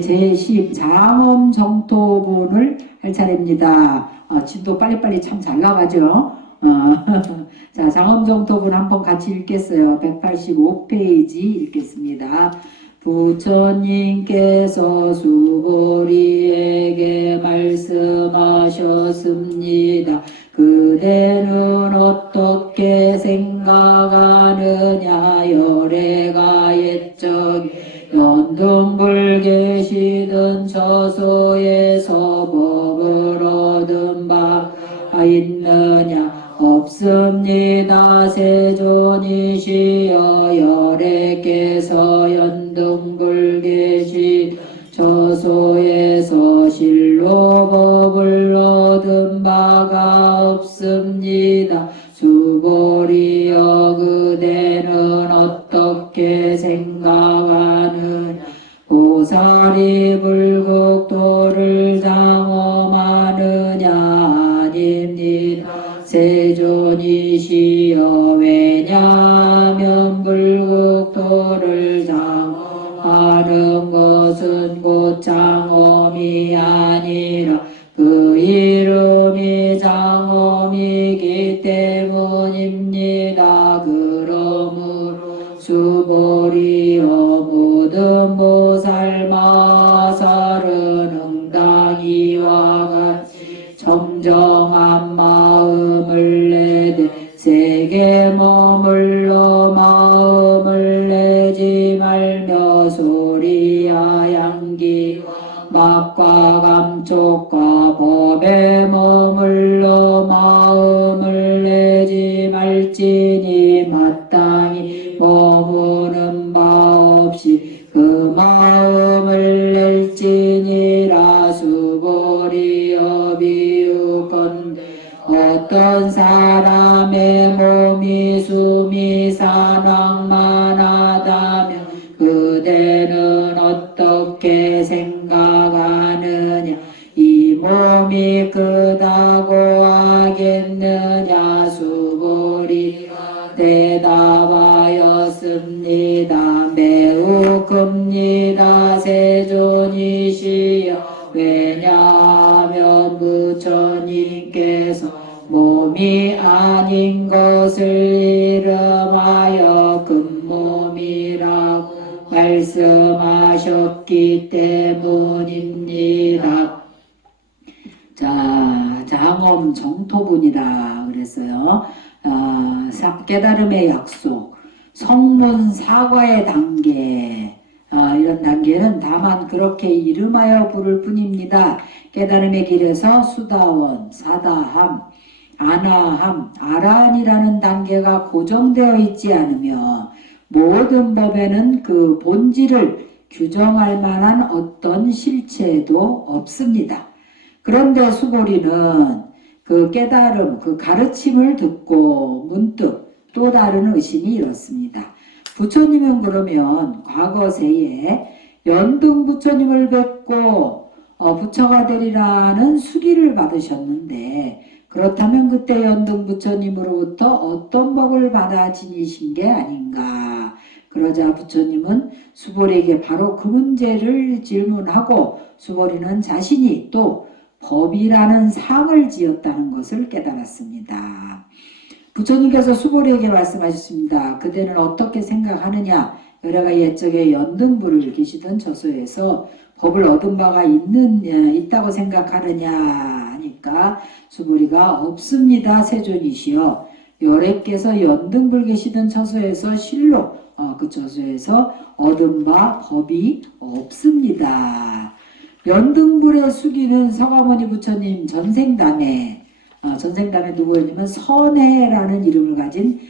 제10 장엄정토분을 할 차례입니다. 진도 빨리빨리 참 잘 나가죠. 자, 장엄정토분 한번 같이 읽겠어요. 185페이지 읽겠습니다. 부처님께서 수보리에게 말씀하셨습니다. 그대는 어떻게 생각하느냐. 열애가 옛적에 연등불 계시던 저소에서 법을 얻은 바가 있느냐. 없습니다. 세존이시여 열애께서 연등불 계시 저소에서 실로 법을 얻은 바가 없습니다. 수보리여 그대는 어떻게 생각하느냐. 보살이 불국토를 장엄하느냐. 아닙니다. 세존이시여 왜냐하면 불국토를 장엄하는 것은 곧 장엄이 아니라 그 이름이 장엄이기 때문입니다. 그러므로 수보리여 모든 보살 마살은 응당 이와 같이 정정한 마음을 내되 세게 머물러 마음을 내지 말며 소리와 향기와 맛과 감촉과 법에 머물러 마음을 내지 말지니 마땅히 머무는 바 없이 그 마음을 낼지니라. 수보리여 비유건대 어떤 사람의 몸이 숨이 산악만하다면 그대는 어떻게 생각하느냐. 이 몸이 크다고 하겠느냐. 수보리가 대답하였습니다. 매우 큽니다. 세존이시여 왜냐하면 부처님께서 몸이 아닌 것을 이름하여 큰 몸이라고 말씀하셨기 때문입니다. 자, 장엄정토분이다 그랬어요. 깨달음의 약속, 성문 사과의 단계, 이런 단계는 다만 그렇게 이름하여 부를 뿐입니다. 깨달음의 길에서 수다원, 사다함, 아나함, 아라한이라는 단계가 고정되어 있지 않으며 모든 법에는 그 본질을 규정할 만한 어떤 실체도 없습니다. 그런데 수보리는 그 깨달음, 그 가르침을 듣고 문득 또 다른 의심이 일었습니다. 부처님은 그러면 과거 세에 연등 부처님을 뵙고 부처가 되리라는 수기를 받으셨는데 그렇다면 그때 연등 부처님으로부터 어떤 법을 받아 지니신 게 아닌가. 그러자 부처님은 수보리에게 바로 그 문제를 질문하고 수보리는 자신이 또 법이라는 상을 지었다는 것을 깨달았습니다. 부처님께서 수보리에게 말씀하셨습니다. 그대는 어떻게 생각하느냐. 열애가 옛적에 연등불을 계시던 저소에서 법을 얻은 바가 있다고 생각하느냐 하니까 수보리가 없습니다. 세존이시여 열애께서 연등불 계시던 저소에서 실로 그 저소에서 얻은 바 법이 없습니다. 연등불의 수기는 서가모니 부처님 전생담에 누구였냐면 선해라는 이름을 가진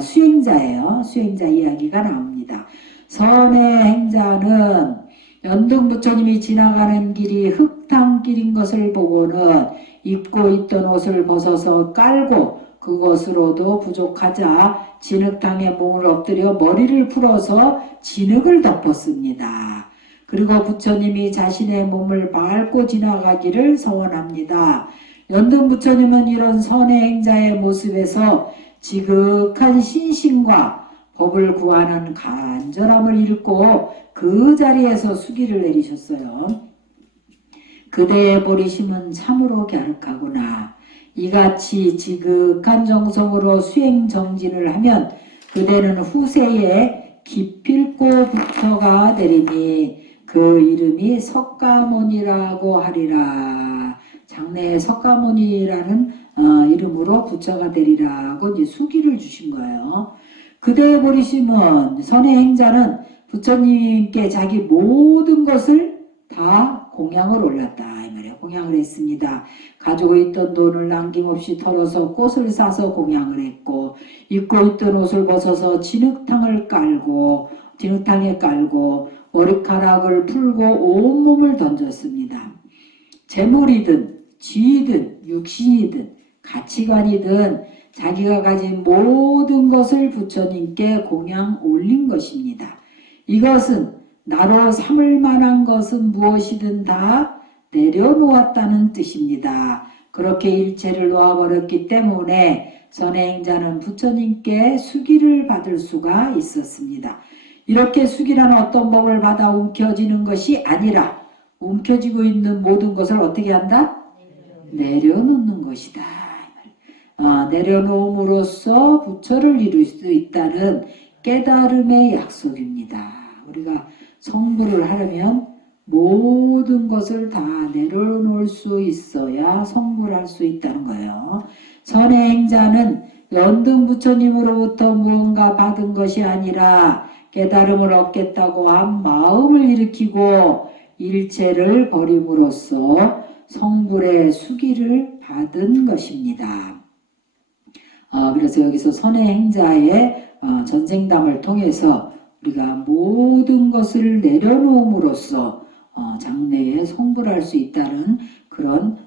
수행자예요. 수행자 이야기가 나옵니다. 선해 행자는 연등 부처님이 지나가는 길이 흙탕길인 것을 보고는 입고 있던 옷을 벗어서 깔고 그것으로도 부족하자 진흙탕에 몸을 엎드려 머리를 풀어서 진흙을 덮었습니다. 그리고 부처님이 자신의 몸을 밟고 지나가기를 서원합니다. 연등 부처님은 이런 선의 행자의 모습에서 지극한 신심과 법을 구하는 간절함을 읽고 그 자리에서 수기를 내리셨어요. 그대의 보리심은 참으로 갸륵하구나. 이같이 지극한 정성으로 수행정진을 하면 그대는 후세에 기필코 부처가 되리니 그 이름이 석가모니라고 하리라. 장래에 석가모니라는 이름으로 부처가 되리라고 이제 수기를 주신 거예요. 그대의 보리심은 선의 행자는 부처님께 자기 모든 것을 다 공양을 올랐다. 이 말이에요. 공양을 했습니다. 가지고 있던 돈을 남김없이 털어서 꽃을 사서 공양을 했고, 입고 있던 옷을 벗어서 진흙탕에 깔고 머리카락을 풀고 온몸을 던졌습니다. 재물이든 지이든 육신이든 가치관이든 자기가 가진 모든 것을 부처님께 공양 올린 것입니다. 이것은 나로 삼을 만한 것은 무엇이든 다 내려놓았다는 뜻입니다. 그렇게 일체를 놓아버렸기 때문에 선행자는 부처님께 수기를 받을 수가 있었습니다. 이렇게 수기란 어떤 법을 받아 움켜쥐는 것이 아니라 움켜쥐고 있는 모든 것을 어떻게 한다? 내려놓는 것이다. 내려놓음으로써 부처를 이룰 수 있다는 깨달음의 약속입니다. 우리가 성불을 하려면 모든 것을 다 내려놓을 수 있어야 성불할 수 있다는 거예요. 선의 행자는 연등 부처님으로부터 무언가 받은 것이 아니라 깨달음을 얻겠다고 한 마음을 일으키고 일체를 버림으로써 성불의 수기를 받은 것입니다. 그래서 여기서 선의 행자의 전생담을 통해서 우리가 모든 것을 내려놓음으로써 장래에 성불할 수 있다는 그런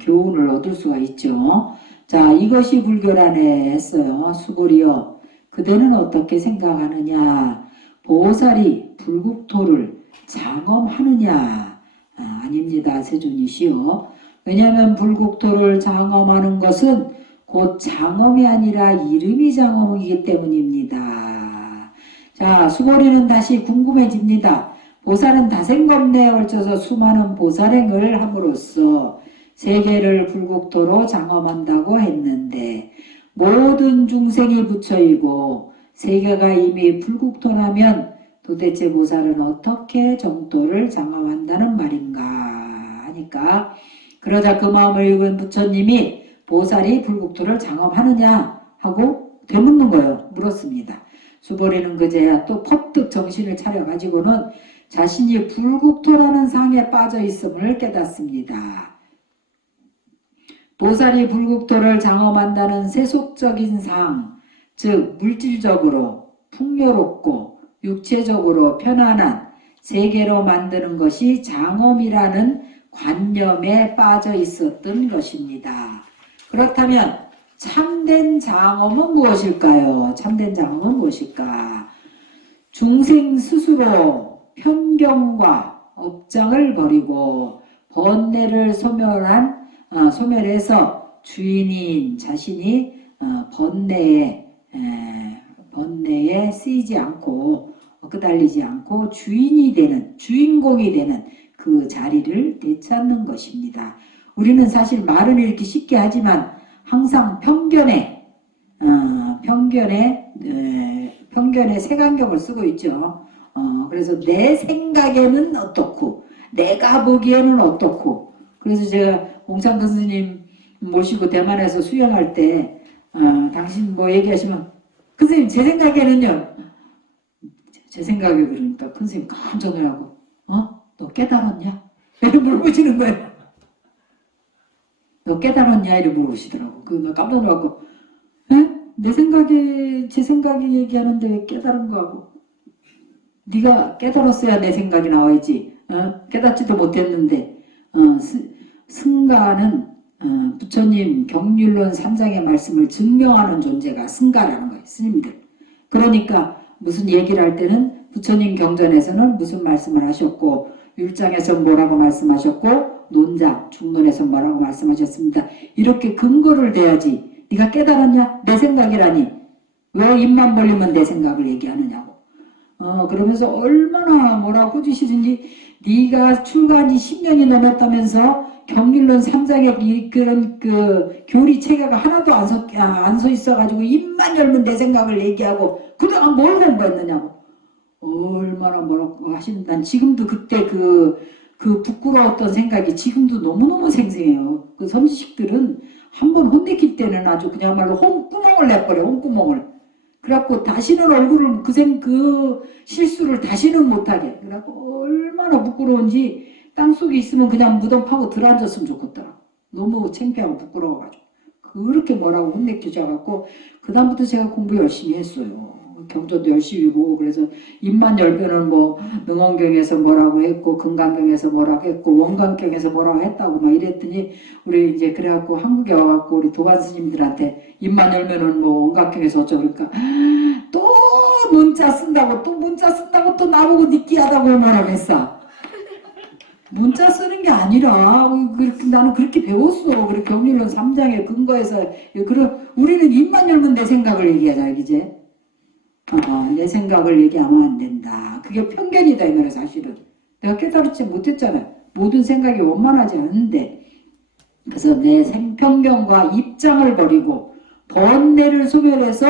교훈을 얻을 수가 있죠. 자, 이것이 불교란에 했어요. 수고리여, 그대는 어떻게 생각하느냐? 보살이 불국토를 장엄하느냐? 아닙니다. 세존이시여. 왜냐하면 불국토를 장엄하는 것은 곧 장엄이 아니라 이름이 장엄이기 때문입니다. 자, 수고리는 다시 궁금해집니다. 보살은 다생겁내에 걸쳐서 수많은 보살행을 함으로써 세계를 불국토로 장엄한다고 했는데 모든 중생이 부처이고 세계가 이미 불국토라면 도대체 보살은 어떻게 정토를 장엄한다는 말인가 하니까, 그러자 그 마음을 읽은 부처님이 보살이 불국토를 장엄하느냐 하고 되묻는 거예요. 물었습니다. 수보리는 그제야 또 퍼뜩 정신을 차려가지고는 자신이 불국토라는 상에 빠져 있음을 깨닫습니다. 보살이 불국토를 장엄한다는 세속적인 상, 즉 물질적으로 풍요롭고 육체적으로 편안한 세계로 만드는 것이 장엄이라는 관념에 빠져 있었던 것입니다. 그렇다면 참된 장엄은 무엇일까요? 참된 장엄은 무엇일까? 중생 스스로 편견과 업장을 버리고 번뇌를 소멸해서 주인인 자신이 번뇌에 쓰이지 않고 끄달리지 않고 주인공이 되는 그 자리를 되찾는 것입니다. 우리는 사실 말은 이렇게 쉽게 하지만 항상 편견에 색안경을 쓰고 있죠. 그래서 내 생각에는 어떻고 내가 보기에는 어떻고. 그래서 제가 옹창근 스님 모시고 대만에서 수행할 때 당신 뭐 얘기하시면 큰 스님 제 생각에는요, 제 생각에 그러니까 큰 스님 깜짝 놀라고 너 깨달았냐? 이렇게 물어보시는 거예요. 너 깨달았냐? 이렇게 물어보시더라고. 나 깜짝 놀라고, 내 생각에 제 생각이 얘기하는데 왜 깨달은 거하고, 네가 깨달았어야 내 생각이 나와야지. 깨닫지도 못했는데. 승가는 부처님 경률론 3장의 말씀을 증명하는 존재가 승가라는 거예요. 스님들. 그러니까 무슨 얘기를 할 때는 부처님 경전에서는 무슨 말씀을 하셨고, 율장에서 뭐라고 말씀하셨고, 논장, 중론에서 뭐라고 말씀하셨습니다. 이렇게 근거를 대야지. 네가 깨달았냐? 내 생각이라니. 왜 입만 벌리면 내 생각을 얘기하느냐고. 그러면서 얼마나 뭐라 꾸짖으시든지 네가 출가한 지 10년이 넘었다면서 경륜론 3장에 그런 그 교리 체계가 하나도 안 서 있어가지고 입만 열면 내 생각을 얘기하고 그동안 뭘 공부했느냐고. 얼마나 뭐라고 하시는, 난 지금도 그때 그 부끄러웠던 생각이 지금도 너무너무 생생해요. 그 선지식들은 한번 혼내킬 때는 아주 그야말로 홍구멍을 내버려, 홍구멍을. 그래갖고 다시는 얼굴을 그 실수를 다시는 못하게. 그래갖고 얼마나 부끄러운지 땅속에 있으면 그냥 무덤 파고 들어앉았으면 좋겠더라. 너무 창피하고 부끄러워가지고. 그렇게 뭐라고 혼내켜져갖고 그 다음부터 제가 공부 열심히 했어요. 경전도 열심히 보고. 그래서 입만 열면은 뭐 능언경에서 뭐라고 했고 금강경에서 뭐라고 했고 원광경에서 뭐라고 했다고 막 이랬더니 우리 이제 그래갖고 한국에 와갖고 우리 도반 스님들한테 입만 열면은 뭐 원광경에서 어쩌고 그러니까 또 문자 쓴다고 또 나보고 느끼하다고 뭐라고 했어. 문자 쓰는 게 아니라 나는 그렇게 배웠어. 그래 경륜론 3장에 근거해서 우리는 입만 열면 내 생각을 얘기하자 이제. 내 생각을 얘기하면 안 된다. 그게 편견이다 이 말이야 사실은. 내가 깨달지 못했잖아. 모든 생각이 원만하지 않은데. 그래서 내 생편견과 입장을 버리고 번뇌를 소멸해서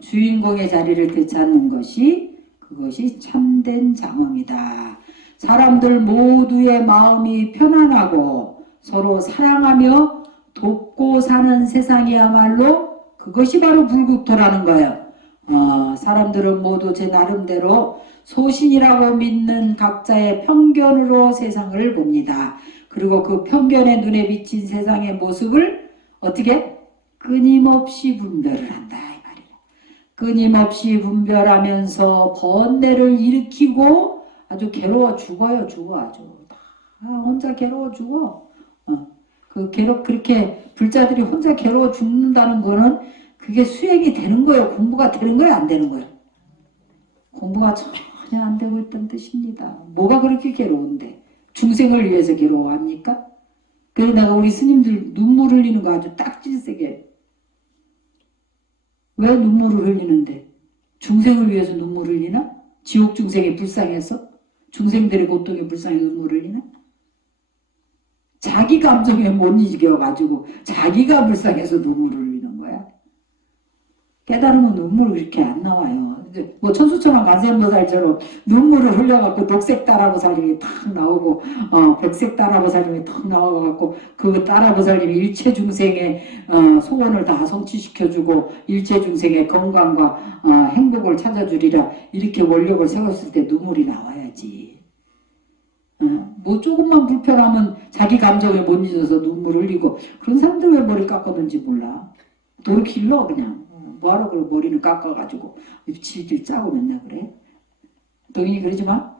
주인공의 자리를 되찾는 그것이 참된 장엄이다. 사람들 모두의 마음이 편안하고 서로 사랑하며 돕고 사는 세상이야말로 그것이 바로 불국토라는 거예요. 사람들은 모두 제 나름대로 소신이라고 믿는 각자의 편견으로 세상을 봅니다. 그리고 그 편견의 눈에 비친 세상의 모습을 어떻게? 끊임없이 분별을 한다 이 말이야. 끊임없이 분별하면서 번뇌를 일으키고 아주 괴로워 죽어요. 죽어 아주. 혼자 괴로워 죽어. 그렇게 불자들이 혼자 괴로워 죽는다는 거는 그게 수행이 되는 거예요? 공부가 되는 거예요? 안 되는 거예요? 공부가 전혀 안 되고 있다는 뜻입니다. 뭐가 그렇게 괴로운데? 중생을 위해서 괴로워합니까? 그래서 내가 우리 스님들 눈물 흘리는 거 아주 딱질세게. 왜 눈물을 흘리는데? 중생을 위해서 눈물 흘리나? 지옥 중생이 불쌍해서? 중생들의 고통에 불쌍해 눈물 흘리나? 자기 감정에 못 이겨가지고 자기가 불쌍해서 눈물을 흘리는 거야. 깨달으면 눈물 그렇게 안 나와요. 뭐 천수천왕 관세음보살처럼 눈물을 흘려갖고 녹색 따라보살님이 탁 나오고 백색 따라보살님이 탁 나와갖고 그 따라보살님이 일체 중생의 소원을 다 성취시켜주고 일체 중생의 건강과 행복을 찾아주리라 이렇게 원력을 세웠을 때 눈물이 나와야지. 뭐 조금만 불편하면 자기 감정에 못 잊어서 눈물 흘리고 그런 사람들 왜 머리 깎았는지 몰라. 돌 길러 그냥. 뭐하러 그래 머리는 깎아가지고 질질 짜고 맨날 그래? 동인이 그러지 마?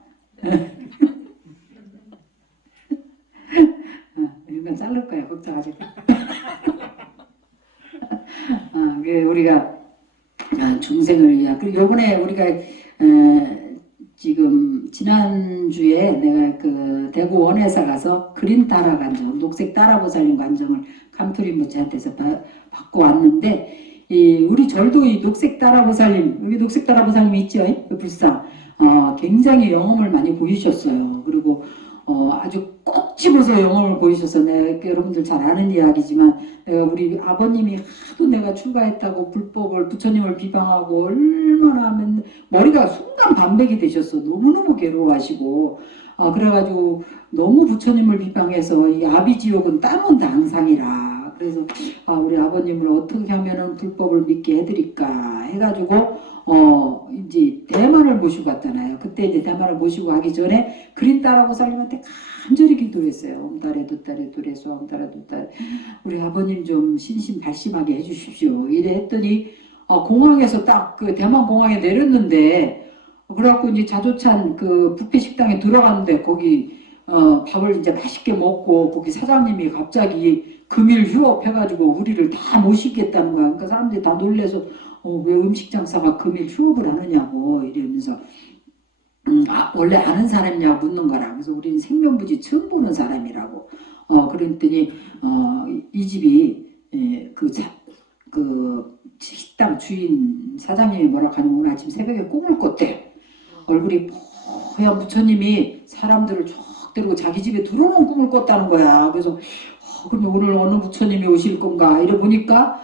이건 자를 거야 걱정하지 마. 우리가 중생을 위한 그리고 요번에 우리가 지금 지난주에 내가 그 대구 원회사 가서 그린 따라 관정 녹색 따라보살님 관정을 감투림 모치한테서 받고 왔는데 우리 절도 이 녹색 따라보살님, 여기 녹색 따라보살님이 있죠? 불상. 굉장히 영험을 많이 보이셨어요. 그리고, 아주 꼭 집어서 영험을 보이셔서, 여러분들 잘 아는 이야기지만, 우리 아버님이 하도 내가 출가했다고 불법을, 부처님을 비방하고, 얼마나 하면, 머리가 순간 반백이 되셨어. 너무너무 괴로워하시고, 그래가지고, 너무 부처님을 비방해서, 이 아비지옥은 따놓은다, 항상이라. 그래서 우리 아버님을 어떻게 하면은 불법을 믿게 해드릴까 해가지고 이제 대만을 모시고 왔잖아요. 그때 이제 대만을 모시고 가기 전에 그린 따라보살님한테 간절히 기도했어요. 엄달에 두달에 두래서 엄달에 두달 우리 아버님 좀 신심발심하게 해주십시오. 이래 했더니 공항에서 딱 그 대만 공항에 내렸는데 그래갖고 이제 자조찬 그 뷔페 식당에 들어갔는데 거기 밥을 이제 맛있게 먹고 거기 사장님이 갑자기 금일 휴업해가지고 우리를 다 모시겠다는 거야. 그러니까 사람들이 다 놀래서 왜 음식 장사가 금일 휴업을 하느냐고 이러면서 원래 아는 사람이냐고 묻는 거라. 그래서 우리는 생면부지 처음 보는 사람이라고. 그랬더니 이 집이 그 식당 주인 사장님이 뭐라 하냐면 오늘 아침 새벽에 꿈을 꿨대. 얼굴이 뽀얀 부처님이 사람들을 쭉 데리고 자기 집에 들어오는 꿈을 꿨다는 거야. 그래서 그러면 오늘 어느 부처님이 오실 건가 이래 보니까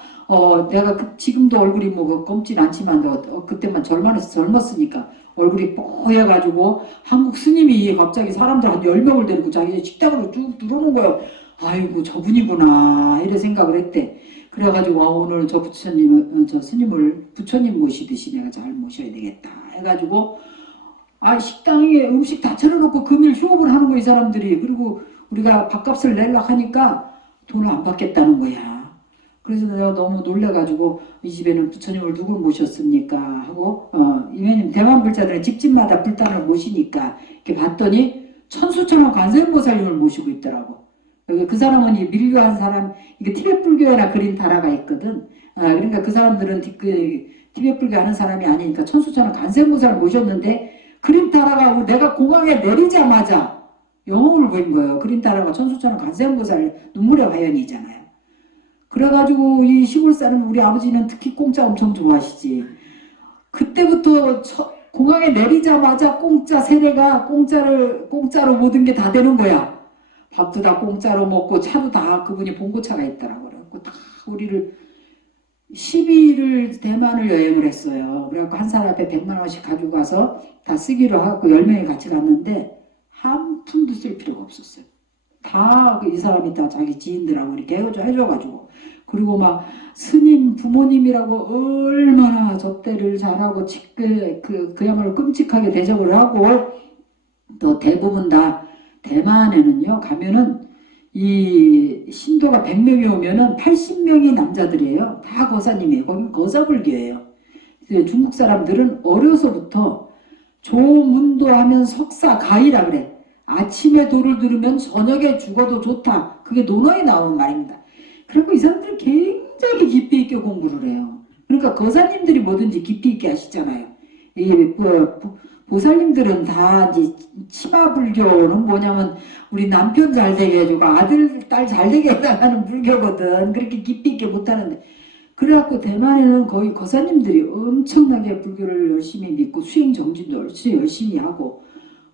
내가 지금도 얼굴이 뭐 검진 않지만 그때만 젊었으니까 얼굴이 뽀얘가지고 한국 스님이 갑자기 사람들 한 10명을 데리고 자기 식당으로 쭉 들어오는 거야. 아이고 저분이구나 이래 생각을 했대. 그래가지고 오늘 저 부처님 저 스님을 부처님 모시듯이 내가 잘 모셔야 되겠다 해가지고 식당에 음식 다 차려놓고 금일 휴업을 하는 거야 이 사람들이. 그리고 우리가 밥값을 내려고 하니까 돈을 안 받겠다는 거야. 그래서 내가 너무 놀래가지고 이 집에는 부처님을 누굴 모셨습니까 하고 이면님 대만불자들은 집집마다 불단을 모시니까 이렇게 봤더니 천수천왕 관세음보살님을 모시고 있더라고. 그 사람은 이 밀교한 사람, 이게 티베트 불교에나 그린 다라가 있거든. 그러니까 그 사람들은 티베트 불교 하는 사람이 아니니까 천수천왕 관세음보살을 모셨는데 그린 다라가 내가 공항에 내리자마자 영혼을 보인 거예요. 그린 다라가 천수천왕 관세음보살 눈물의 화연이잖아요. 그래가지고 이 시골 사람 우리 아버지는 특히 공짜 엄청 좋아하시지. 그때부터 공항에 내리자마자 공짜 세례가 공짜로 모든 게 다 되는 거야. 밥도 다 공짜로 먹고 차도 다 그분이 봉고차가 있더라고. 그래갖고 다 우리를 12일을 대만을 여행을 했어요. 그래갖고 한 사람 앞에 100만 원씩 가지고 가서 다 쓰기로 하고 10명이 같이 갔는데 한 푼도 쓸 필요가 없었어요. 다 이 사람이 다 자기 지인들하고 이렇게 해줘가지고 그리고 막 스님 부모님이라고 얼마나 접대를 잘하고 그야말로 끔찍하게 대접을 하고 또 대부분 다 대만에는요 가면은 이 신도가 100명이 오면은 80명이 남자들이에요. 다 거사님이에요. 거긴 거사불교예요. 중국 사람들은 어려서부터 조문도 하면 석사 가이라 그래. 아침에 도를 들으면 저녁에 죽어도 좋다. 그게 논어에 나오는 말입니다. 그리고 이 사람들은 굉장히 깊이 있게 공부를 해요. 그러니까 거사님들이 뭐든지 깊이 있게 하시잖아요. 이 보살님들은 다 이제 치마불교는 뭐냐면 우리 남편 잘 되게 해주고 아들 딸 잘 되게 해달라는 불교거든. 그렇게 깊이 있게 못하는데 그래갖고 대만에는 거의 거사님들이 엄청나게 불교를 열심히 믿고 수행 정진도 열심히 하고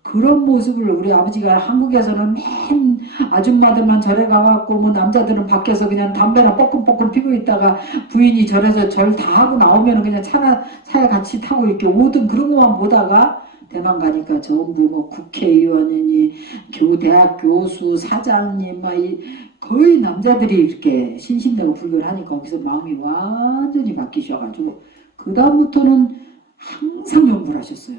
그런 모습을 우리 아버지가 한국에서는 맨 아줌마들만 절에 가갖고 뭐 남자들은 밖에서 그냥 담배나 뻐끔뻐끔 피고 있다가 부인이 절에서 절 다 하고 나오면 그냥 차에 같이 타고 이렇게 오든 그런 것만 보다가 대만 가니까 전부 뭐 국회의원이니 대학 교수 사장님 거의 남자들이 이렇게 신신되고 불교를 하니까 거기서 마음이 완전히 바뀌셔가지고 그 다음부터는 항상 연구를 하셨어요.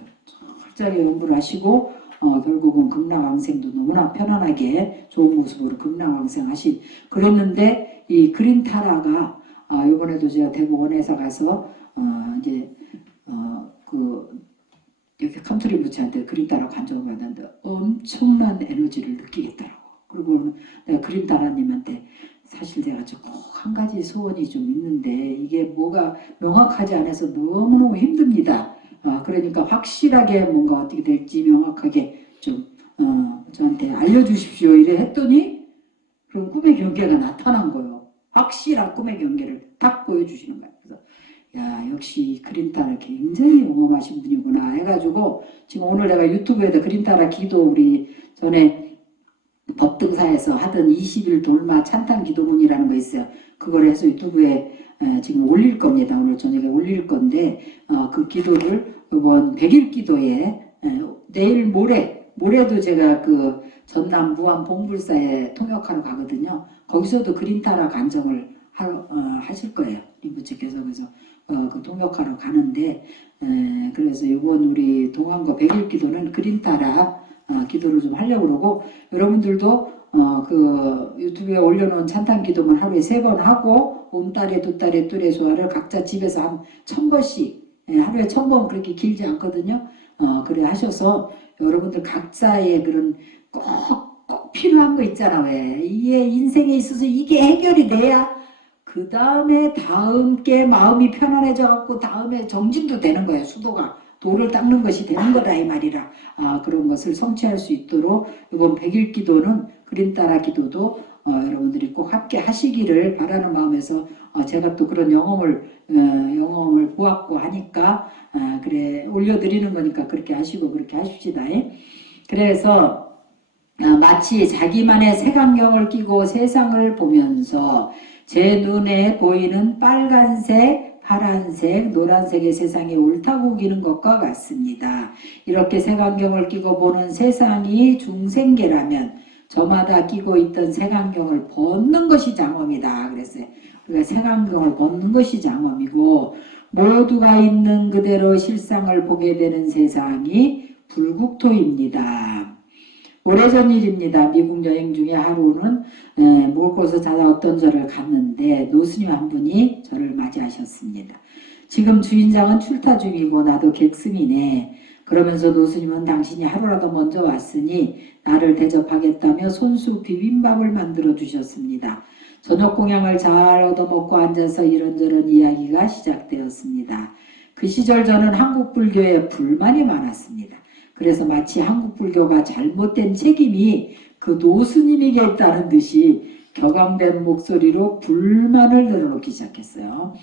철저하게 연구를 하시고 결국은 극락왕생도 너무나 편안하게 좋은 모습으로 극락왕생하신 그랬는데 이 그린타라가 이번에도 제가 대구 원에서 가서 이제 여기 캄토리 부처한테 그린타라 관정을 받았는데 엄청난 에너지를 느끼겠더라고. 그리고 내가 그린타라님한테 사실 내가 꼭 한 가지 소원이 좀 있는데 이게 뭐가 명확하지 않아서 너무너무 힘듭니다. 그러니까 확실하게 뭔가 어떻게 될지 명확하게 좀 저한테 알려주십시오 이래 했더니 그런 꿈의 경계가 나타난 거예요. 확실한 꿈의 경계를 딱 보여주시는 거예요. 그래서 야 역시 그린타라 굉장히 옹험하신 분이구나 해가지고 지금 오늘 내가 유튜브에다 그린타라 기도 우리 전에 법등사에서 하던 20일 돌마 찬탄 기도문이라는 거 있어요. 그걸 해서 유튜브에 지금 올릴 겁니다. 오늘 저녁에 올릴 건데 그 기도를 이번 100일 기도에 내일 모레도 제가 그 전남 무안 봉불사에 통역하러 가거든요. 거기서도 그린타라 간정을 하실 거예요. 이부처께서 그래서 그 통역하러 가는데 그래서 이번 우리 동안거 100일 기도는 그린타라 기도를 좀 하려고 그러고 여러분들도 그 유튜브에 올려놓은 찬탄 기도만 하루에 3번 하고 옴따레 두따레 뚜레 소화를 각자 집에서 한 1000번씩 하루에 1000번 그렇게 길지 않거든요. 그래 하셔서 여러분들 각자의 그런 꼭 필요한 거 있잖아. 왜 이게 인생에 있어서 이게 해결이 돼야 그 다음에 다음 게 마음이 편안해져 갖고 다음에 정진도 되는 거예요. 수도가 도를 닦는 것이 되는 거다 이 말이라 그런 것을 성취할 수 있도록 이번 100일 기도는 그린타라 기도도 여러분들이 꼭 함께 하시기를 바라는 마음에서 제가 또 그런 영험을 보았고 하니까 그래 올려드리는 거니까 그렇게 하시고 그렇게 하십시다. 그래서 마치 자기만의 색안경을 끼고 세상을 보면서 제 눈에 보이는 빨간색, 파란색, 노란색의 세상이 옳다고 우기는 것과 같습니다. 이렇게 색안경을 끼고 보는 세상이 중생계라면 저마다 끼고 있던 색안경을 벗는 것이 장엄이다. 그랬어요. 그러니까 색안경을 벗는 것이 장엄이고 모두가 있는 그대로 실상을 보게 되는 세상이 불국토입니다. 오래전 일입니다. 미국 여행 중에 하루는 뭘 곳에 찾아 어떤 절을 갔는데 노스님 한 분이 저를 맞이하셨습니다. 지금 주인장은 출타 중이고 나도 객승이네. 그러면서 노스님은 당신이 하루라도 먼저 왔으니 나를 대접하겠다며 손수 비빔밥을 만들어 주셨습니다. 저녁 공양을 잘 얻어먹고 앉아서 이런저런 이야기가 시작되었습니다. 그 시절 저는 한국 불교에 불만이 많았습니다. 그래서 마치 한국 불교가 잘못된 책임이 그 노스님에게 있다는 듯이 격앙된 목소리로 불만을 늘어놓기 시작했어요.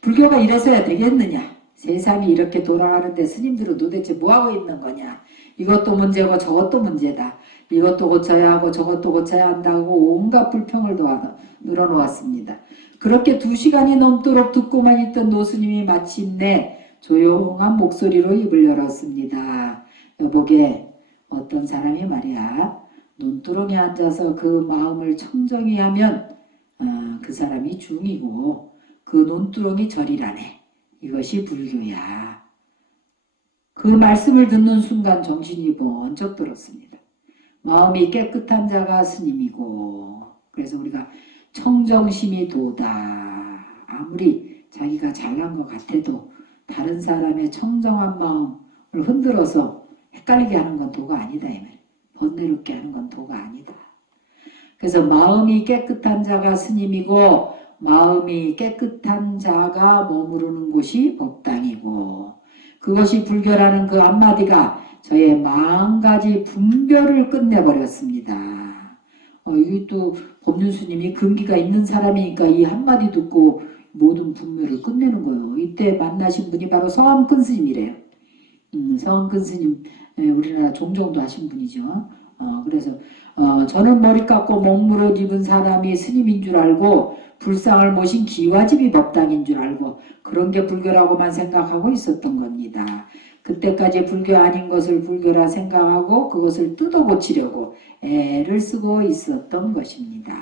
불교가 이래서야 되겠느냐? 세상이 이렇게 돌아가는데 스님들은 도대체 뭐하고 있는 거냐? 이것도 문제고 저것도 문제다. 이것도 고쳐야 하고 저것도 고쳐야 한다고 온갖 불평을 늘어놓았습니다. 그렇게 2시간이 넘도록 듣고만 있던 노스님이 마침내 조용한 목소리로 입을 열었습니다. 여보게, 어떤 사람이 말이야 논두렁에 앉아서 그 마음을 청정히 하면 그 사람이 중이고 그 논두렁이 절이라네. 이것이 불교야. 그 말씀을 듣는 순간 정신이 번쩍 들었습니다. 마음이 깨끗한 자가 스님이고, 그래서 우리가 청정심이 도다. 아무리 자기가 잘난 것 같아도 다른 사람의 청정한 마음을 흔들어서 헷갈리게 하는 건 도가 아니다. 번뇌롭게 하는 건 도가 아니다. 그래서 마음이 깨끗한 자가 스님이고 마음이 깨끗한 자가 머무르는 곳이 법당이고, 그것이 불교라는 그 한마디가 저의 10,000가지 분별을 끝내버렸습니다. 이게 또 법륜스님이 근기가 있는 사람이니까 이 한마디 듣고 모든 분별을 끝내는 거예요. 이때 만나신 분이 바로 서암근 스님이래요. 서암근 스님, 우리나라 종종도 하신 분이죠. 그래서 저는 머리 깎고 먹물옷 입은 사람이 스님인 줄 알고 불상을 모신 기와집이 법당인 줄 알고 그런 게 불교라고만 생각하고 있었던 겁니다. 그때까지 불교 아닌 것을 불교라 생각하고 그것을 뜯어 고치려고 애를 쓰고 있었던 것입니다.